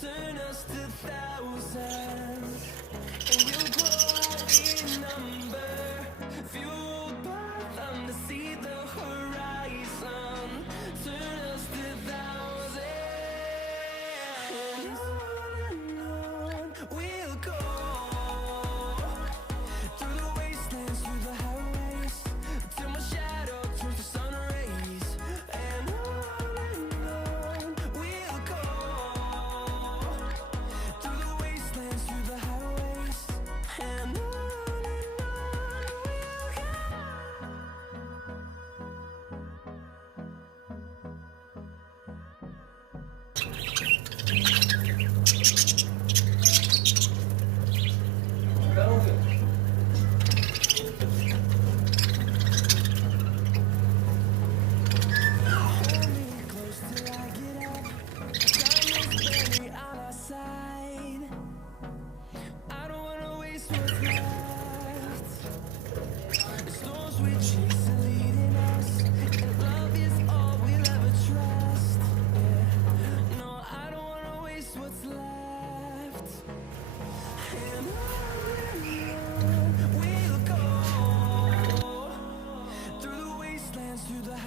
turn us to thousands, and we'll grow in number, fueled by them to see the horizon, turn us to thousands, and on we'll go, through the wastelands, through the highways, till my shadow turns to sun rays, and on we'll go, through the wastelands, through the highways, and on we'll go. Hold me close till I get up. Time is barely on our side. I don't wanna waste what's left. The storms we chase are leading us, and love is all we'll ever trust. Yeah. No, I don't wanna waste what's left. And on we'll go, through the wastelands, through the